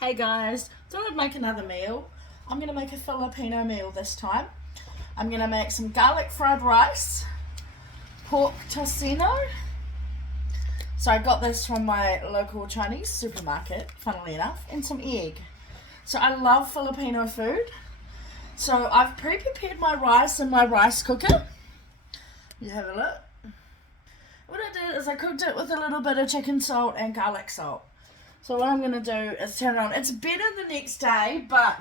Hey guys, thought I'd make another meal. I'm going to make a Filipino meal this time. I'm going to make some garlic fried rice, pork tocino. So I got this from my local Chinese supermarket, funnily enough, and some egg. So I love Filipino food. So I've pre-prepared my rice in my rice cooker. You have a look. What I did is I cooked it with a little bit of chicken salt and garlic salt. So what I'm going to do is turn it on. It's better the next day, but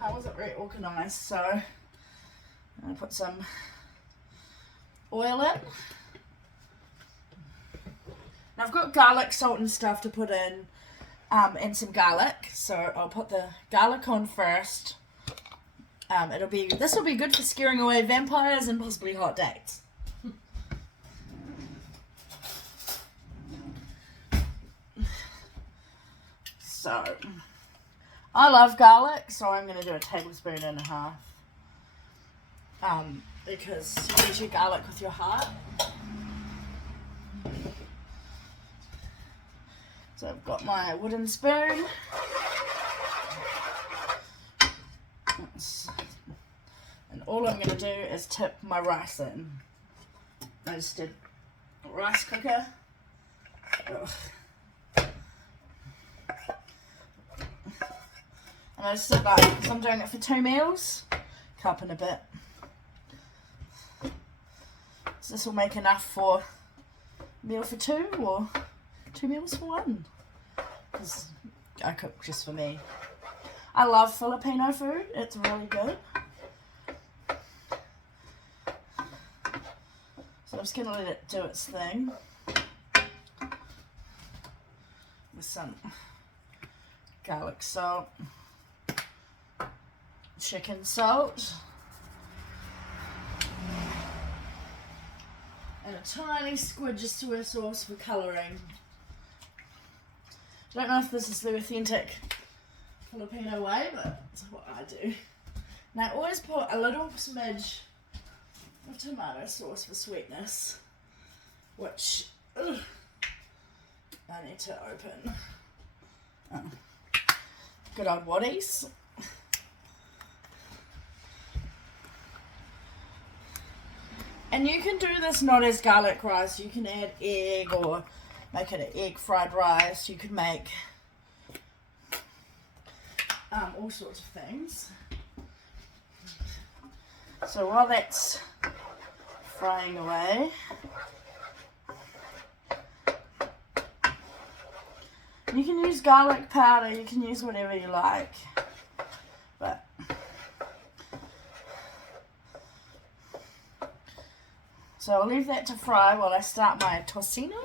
I wasn't very organised, so I'm going to put some oil in. And I've got garlic, salt and stuff to put in, and some garlic. So I'll put the garlic on first. This will be good for scaring away vampires and possibly hot dates. So, I love garlic, so I'm going to do a tablespoon and a half. Because you use your garlic with your heart. So I've got my wooden spoon. And all I'm going to do is tip my rice in. I just did a rice cooker. Ugh. And I just said that because I'm doing it for 2 meals, cup and a bit. So this will make enough for a meal for 2 or 2 meals for 1. Because I cook just for me. I love Filipino food, it's really good. So I'm just going to let it do its thing. With some garlic salt. Chicken salt, and a tiny squidge of soy sauce for colouring. Don't know if this is the authentic Filipino way, but it's what I do. And I always put a little smidge of tomato sauce for sweetness, which I need to open. Good old Waddies. And you can do this not as garlic rice. You can add egg or make it an egg fried rice. You could make all sorts of things. So while that's frying away, you can use garlic powder. You can use whatever you like. But so I'll leave that to fry while I start my tocino.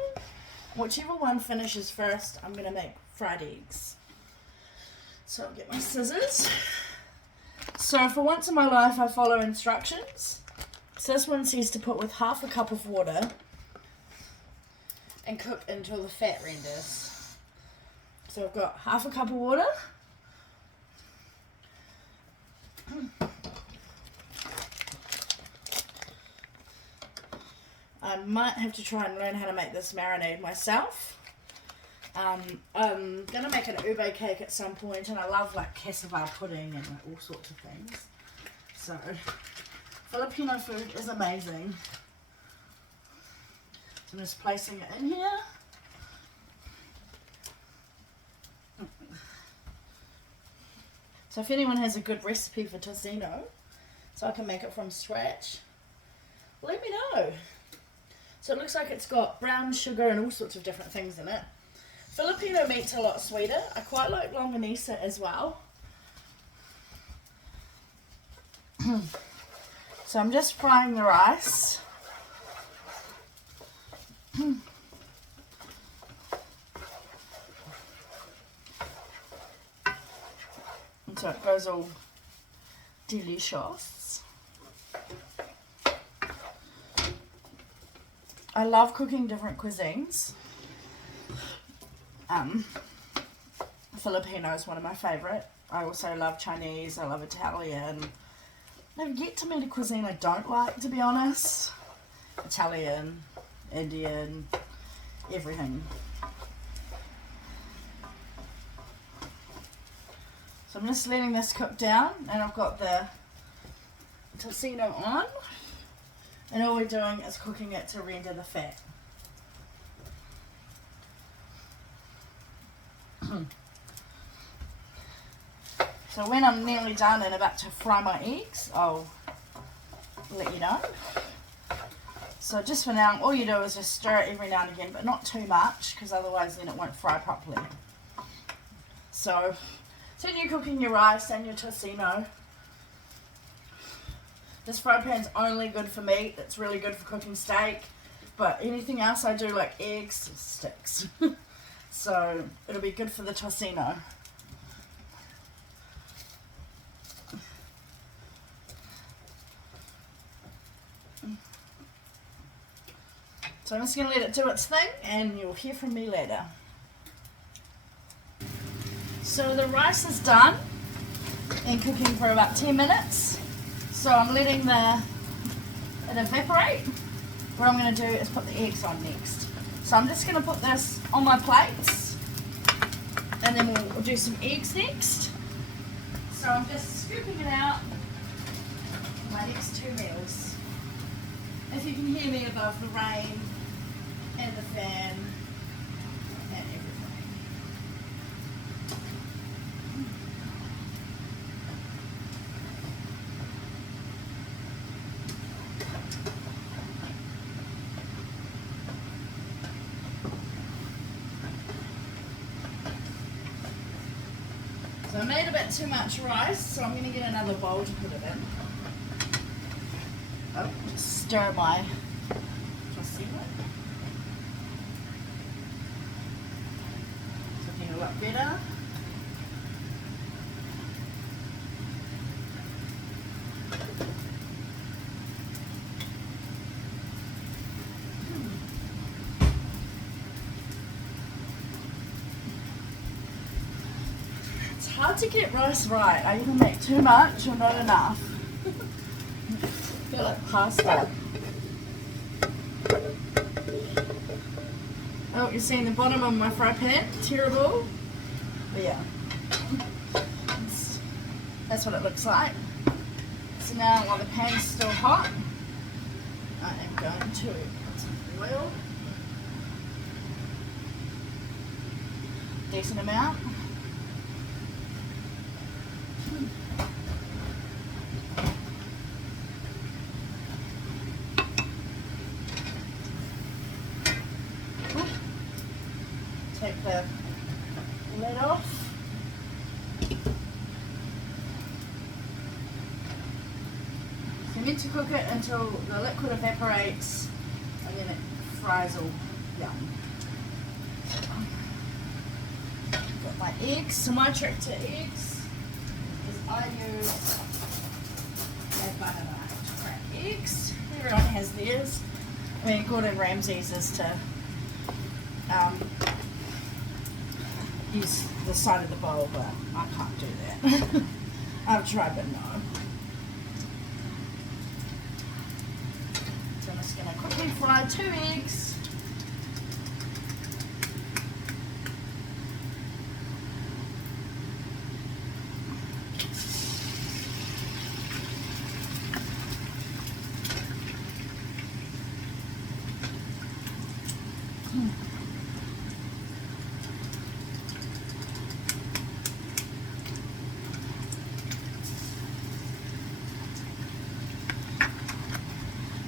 Whichever one finishes first, I'm going to make fried eggs. So I'll get my scissors. So for once in my life, I follow instructions. So this one says to put with half a cup of water and cook until the fat renders. So I've got half a cup of water. I might have to try and learn how to make this marinade myself. I'm going to make an ube cake at some point, and I love like cassava pudding and like, all sorts of things. So, Filipino food is amazing. So I'm just placing it in here. So if anyone has a good recipe for tocino, so I can make it from scratch, let me know. So it looks like it's got brown sugar and all sorts of different things in it. Filipino meat's a lot sweeter. I quite like longanisa as well. So I'm just frying the rice. And so it goes all delicious. I love cooking different cuisines. Filipino is one of my favourite. I also love Chinese, I love Italian. I've yet to meet a cuisine I don't like, to be honest. Italian, Indian, everything. So I'm just letting this cook down, and I've got the Tocino on, and all we're doing is cooking it to render the fat. So when I'm nearly done and about to fry my eggs, I'll let you know. So just for now, all you do is just stir it every now and again, but not too much, because otherwise then it won't fry properly. So continue cooking your rice and your Tocino. This fry pan's only good for meat. It's really good for cooking steak, but anything else I do, like eggs, sticks. So it'll be good for the Tocino. So I'm just going to let it do its thing, and you'll hear from me later. So the rice is done and cooking for about 10 minutes. So I'm letting it evaporate. What I'm going to do is put the eggs on next. So I'm just going to put this on my plates, and then we'll do some eggs next. So I'm just scooping it out for my next 2 meals. If you can hear me above the rain and the fan and everything. So I made a bit too much rice, so I'm going to get another bowl to put it in. Oh, just stir my Tocino. It's looking a lot better. It's hard to get rice right. I either make too much or not enough. I feel like pasta. Oh, you're seeing the bottom of my fry pan? Terrible. But yeah. That's what it looks like. So now, while the pan's still hot, I am going to put some oil. Decent amount. Take the lid off. So you need to cook it until the liquid evaporates, and then it fries all young. Got my eggs. So my trick to eggs is I use a butter knife to crack eggs. Everyone has theirs. I mean, Gordon Ramsay's is to use the side of the bowl, but I can't do that. I've tried, but no. So I'm just going to quickly fry 2 eggs.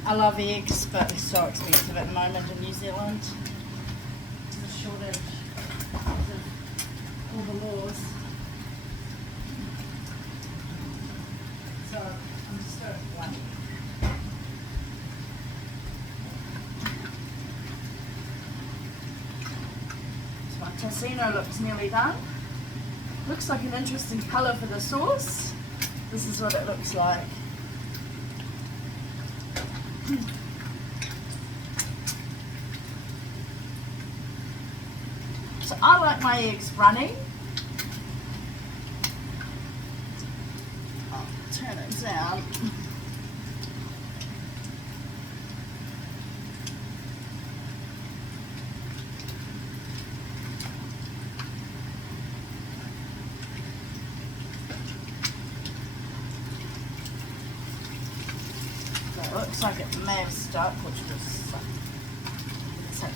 I love eggs, but they're so expensive at the moment in New Zealand. There's a shortage because of all the laws. So I'm just doing one. So my Tocino looks nearly done. Looks like an interesting colour for the sauce. This is what it looks like. So I like my eggs running. I'll turn it down. looks like it may have stuck, which was it's okay.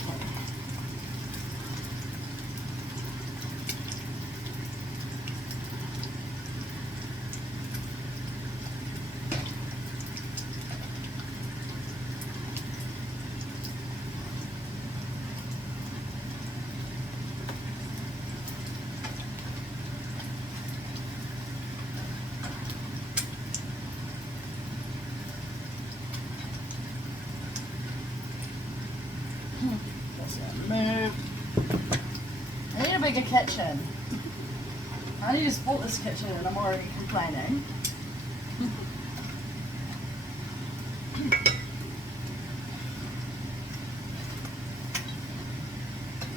Move. I need a bigger kitchen. I only just bought this kitchen and I'm already complaining.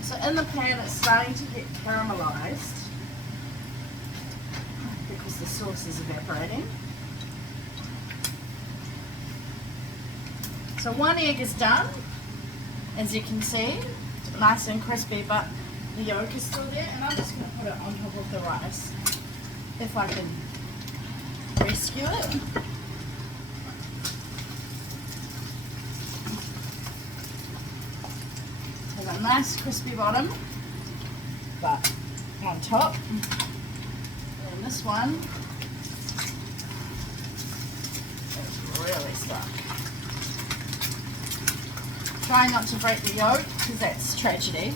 So in the pan it's starting to get caramelized because the sauce is evaporating. So one egg is done, as you can see. Nice and crispy, but the yolk is still there, and I'm just going to put it on top of the rice if I can rescue it. Have a nice crispy bottom, but on top. And this one is really stuck. Try not to break the yolk because that's tragedy.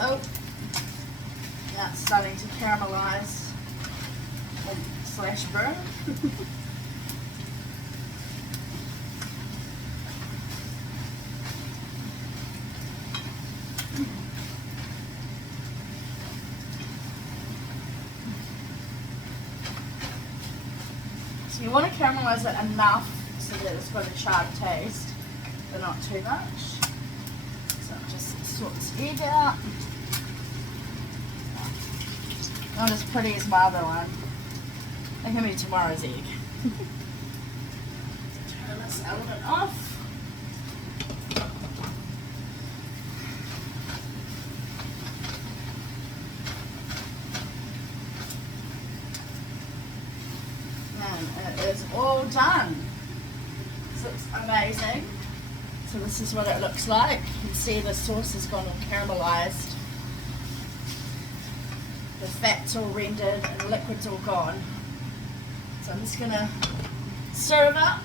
Oh, now it's starting to caramelize slash burn. So you want to caramelize it enough so that it's got a charred taste, but not too much. So just sort this egg out. Not as pretty as my other one. That can be tomorrow's egg. Turn this element off. And it is all done. This looks amazing. So this is what it looks like. You can see the sauce has gone all caramelized. The fat's all rendered and the liquid's all gone. So I'm just gonna serve up.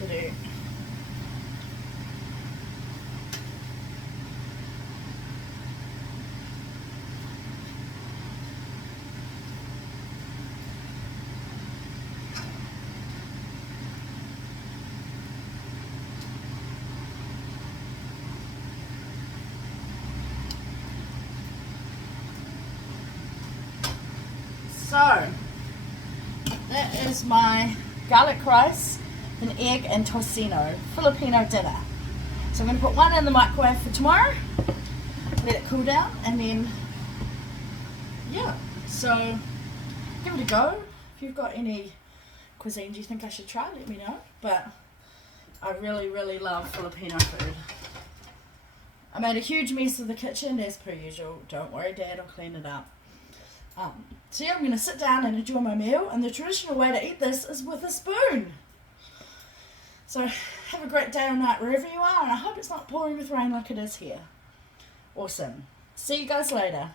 To do. So, that is my garlic rice, an egg and tocino Filipino dinner. So I'm going to put one in the microwave for tomorrow, let it cool down, and then, yeah, so give it a go. If you've got any cuisines you think I should try, let me know. But I really, really love Filipino food. I made a huge mess of the kitchen as per usual. Don't worry, Dad, I'll clean it up. So yeah, I'm going to sit down and enjoy my meal, and the traditional way to eat this is with a spoon. So have a great day or night wherever you are, and I hope it's not pouring with rain like it is here. Awesome. See you guys later.